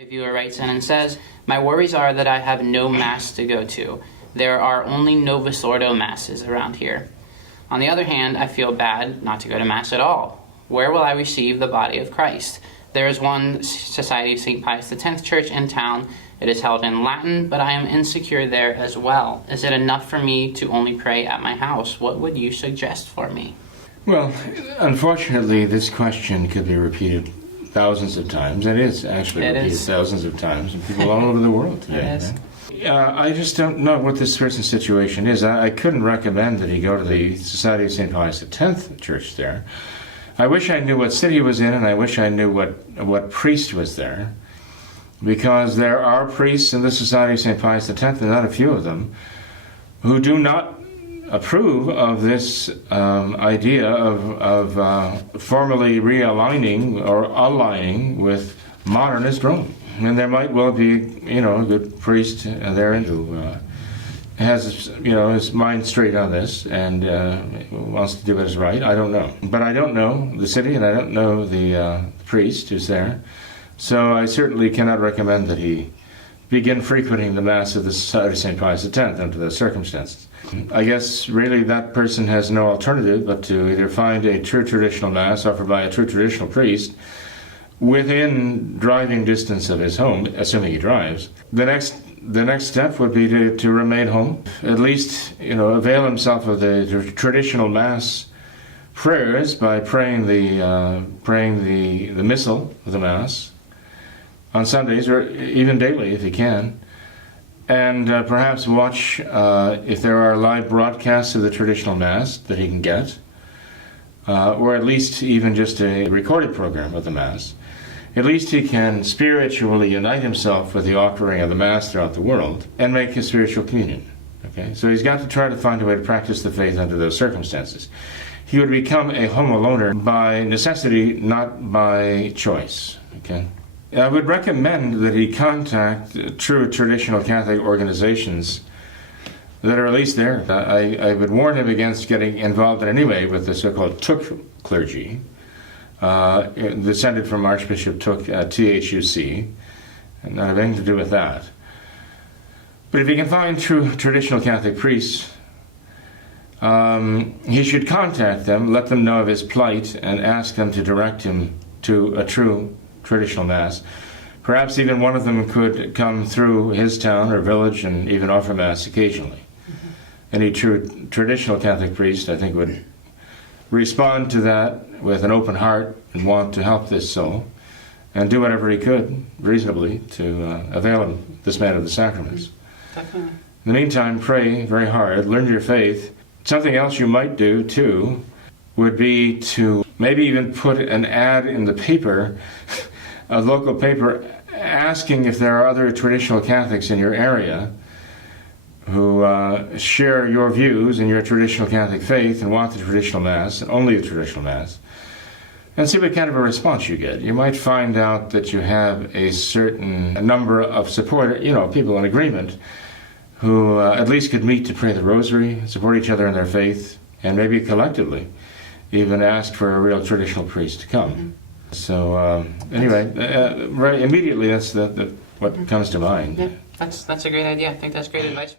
A viewer writes in and says, "My worries are that I have no Mass to go to. There are only Novus Ordo Masses around here. On the other hand, I feel bad not to go to Mass at all. Where will I receive the body of Christ? There is one Society of St. Pius X church in town. It is held in Latin, but I am insecure there as well. Is it enough for me to only pray at my house? What would you suggest for me?" Well, unfortunately, this question could be repeated thousands of times. It is actually repeated thousands of times, and people all over the world today. I just don't know what this person's situation is. I couldn't recommend that he go to the Society of St. Pius X church there. I wish I knew what city he was in, and I wish I knew what priest was there, because there are priests in the Society of St. Pius X, and not a few of them, who do not approve of this idea of formally realigning or aligning with modernist Rome. And there might well be, a good priest there who has, his mind straight on this and wants to do what is right. I don't know. But I don't know the city, and I don't know the priest who's there. So I certainly cannot recommend that he begin frequenting the Mass of the Society of St. Pius X under those circumstances. I guess really that person has no alternative but to either find a true traditional Mass offered by a true traditional priest within driving distance of his home, assuming he drives. The next step would be to remain home, at least avail himself of the traditional Mass prayers by praying the Missal of the Mass on Sundays, or even daily if he can, and perhaps watch if there are live broadcasts of the traditional Mass that he can get, or at least even just a recorded program of the Mass. At least he can spiritually unite himself with the offering of the Mass throughout the world and make his spiritual communion. Okay, so he's got to try to find a way to practice the faith under those circumstances. He would become a homo loner by necessity, not by choice. Okay. I would recommend that he contact true traditional Catholic organizations that are at least there. I would warn him against getting involved in any way with the so-called Took clergy, descended from Archbishop Took at THUC, and not have anything to do with that. But if he can find true traditional Catholic priests, he should contact them, let them know of his plight, and ask them to direct him to a true traditional Mass. Perhaps even one of them could come through his town or village and even offer Mass occasionally. Any true traditional Catholic priest, I think, would respond to that with an open heart and want to help this soul and do whatever he could reasonably to avail this man of the sacraments. Definitely. In the meantime, pray very hard, learn your faith. Something else you might do too would be to maybe even put an ad in the paper, a local paper, asking if there are other traditional Catholics in your area who share your views and your traditional Catholic faith and want the traditional Mass, and only the traditional Mass, and see what kind of a response you get. You might find out that you have a certain number of supporters, people in agreement, who at least could meet to pray the Rosary, support each other in their faith, and maybe collectively even ask for a real traditional priest to come. So anyway, right immediately that's what comes to mind. Yeah, that's a great idea. I think that's great advice.